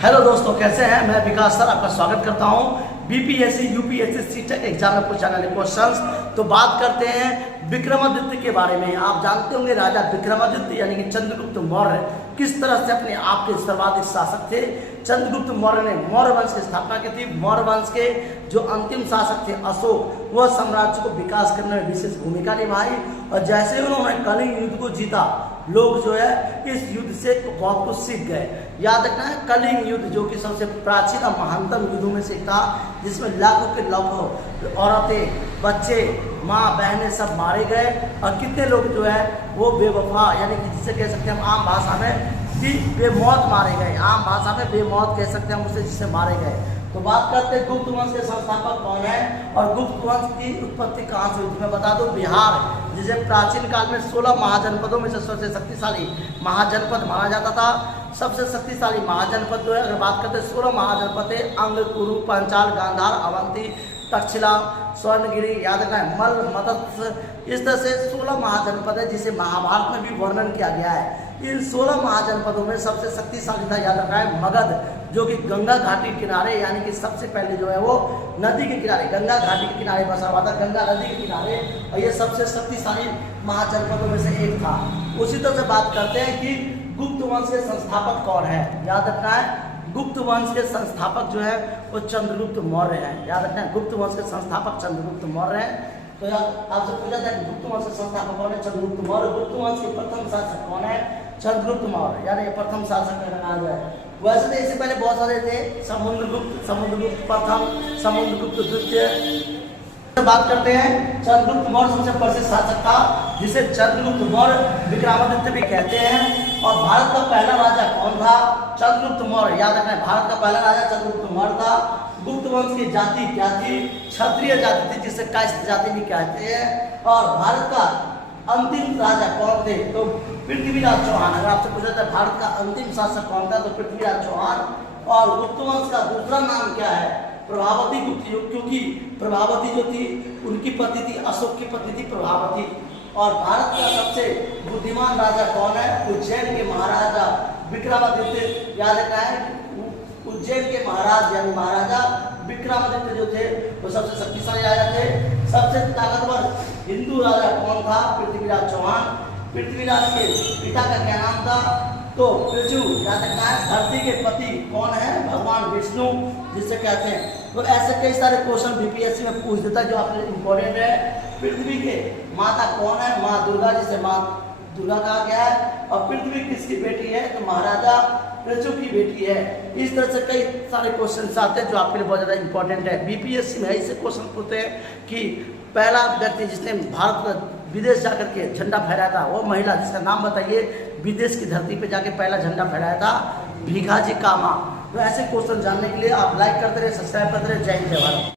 Hello दोस्तों, कैसे हैं? मैं विकास सर आपका स्वागत करता हूं बीपीएससी यूपीएससी सीटेट एग्जाम में पूछे जाने वाले क्वेश्चंस। तो बात करते हैं विक्रमादित्य के बारे में। आप जानते होंगे राजा विक्रमादित्य यानी कि चंद्रगुप्त मौर्य किस तरह से अपने आप के सर्वाधिक शासक थे। चंद्रगुप्त मौर्य ने मौर्य वंश की स्थापना की थी। मौर्य वंश के जो अंतिम शासक थे अशोक, वह साम्राज्य को विकास करने में विशेष भूमिका निभाई। और जैसे ही उन्होंने कलिंग युद्ध को जीता, लोग जो है इस युद्ध से बहुत कुछ सीख गए। याद रखना है, कलिंग युद्ध जो कि सबसे प्राचीन और महानतम युद्धों में से एक था, जिसमें लाखों के लाखों औरतें, बच्चे, माँ बहनें सब मारे गए। और कितने लोग जो है वो बेवफा यानी कि जिसे कह सकते हैं हम आम भाषा में कि बेमौत मारे गए। आम भाषा में बेमौत कह सकते हैं हम उसे, जिससे मारे गए। तो बात करते हैं गुप्त वंश के संस्थापक कौन है और गुप्त वंश की उत्पत्ति कहाँ से हुई। मैं बता दूं, बिहार, जिसे प्राचीन काल में 16 महाजनपदों में से सबसे शक्तिशाली महाजनपद माना जाता था। सबसे शक्तिशाली महाजनपद जो है, अगर बात करते हैं 16 महाजनपद है, अंग, कुरु, पांचाल, गांधार, अवंती, तक्षशिला, स्वर्णगिरी, याद रखना है, मल्ल, मत्स्य, इस तरह से 16 महाजनपद है, जिसे महाभारत में भी वर्णन किया गया है। इन 16 महाजनपदों में सबसे शक्तिशाली था, याद रखना है, मगध, जो कि गंगा घाटी के किनारे यानी कि सबसे पहले जो है वो नदी के किनारे, गंगा घाटी के किनारे बसा हुआ था, गंगा नदी के किनारे। और ये सबसे शक्तिशाली महाजनपदों में से एक था। उसी तरह से बात करते हैं कि गुप्त वंश के संस्थापक कौन है। याद रखना है, गुप्त वंश के संस्थापक जो है वो चंद्रगुप्त मौर्य हैं। याद रखना है, गुप्त वंश के संस्थापक चंद्रगुप्त मौर्य हैं। तो आपसे पूछा था कि गुप्त वंश के संस्थापक कौन है? चंद्रगुप्त मौर्य। गुप्त वंश के प्रथम शासक कौन है? चंद्रगुप्त मौर्य, यानी प्रथम शासक का नाम है। वैसे तो इससे पहले बहुत सारे थे, समुद्रगुप्त प्रथम, समुद्रगुप्त द्वितीय। बात करते हैं, चंद्रगुप्त मौर्य सबसे प्रसिद्ध शासक था, जिसे चंद्रगुप्त मौर्य विक्रमादित्य भी कहते हैं। और भारत का पहला राजा कौन था? चंद्रगुप्त मौर्य। याद रखना है, भारत का पहला राजा चंद्रगुप्त मौर्य था। गुप्त वंश की जाति क्या थी? क्षत्रिय जाति थी, जिसे कायस्थ जाति भी कहते हैं। और भारत का अंतिम राजा कौन थे? तो पृथ्वीराज चौहान। अगर आपसे पूछा जाए भारत का अंतिम शासक कौन था, तो पृथ्वीराज चौहान। और गुप्त वंश का दूसरा नाम क्या है? प्रभावती गुप्त, क्योंकि प्रभावती जो थी उनकी पत्नी थी, अशोक की पत्नी थी प्रभावती। और भारत का सबसे बुद्धिमान राजा कौन है? उज्जैन के महाराजा विक्रमादित्य। याद रखना है, उज्जैन के महाराज यानी महाराजा विक्रमादित्य जो थे वो सबसे शक्तिशाली राजा थे। सबसे ताकतवर हिंदू राजा कौन था? पृथ्वीराज चौहान। पृथ्वीराज के पिता का क्या नाम था? तो पृथ्वी। याद रखना है, धरती के पति कौन है? भगवान विष्णु, जिसे कहते हैं। तो ऐसे कई सारे क्वेश्चन बीपीएससी में पूछ देता है जो आपके इंपॉर्टेंट है। पृथ्वी के माता कौन है? माँ दुर्गा, जिसे माँ दुर्गा कहा गया है। और पृथ्वी किसकी बेटी है? तो महाराजा पृथ्वी की बेटी है। इस तरह से कई सारे क्वेश्चन आते हैं जो आपके लिए बहुत ज़्यादा इंपॉर्टेंट है। बीपीएससी में ऐसे क्वेश्चन पूछते हैं कि पहला व्यक्ति जिसने भारत का विदेश जाकर के झंडा फहराया था, वो महिला, जिसका नाम बताइए, विदेश की धरती पे जाके पहला झंडा फहराया था, भिखाजी कामा। तो ऐसे क्वेश्चन जानने के लिए आप लाइक करते रहे, सब्सक्राइब करते रहे। जय हिंद, जय भारत।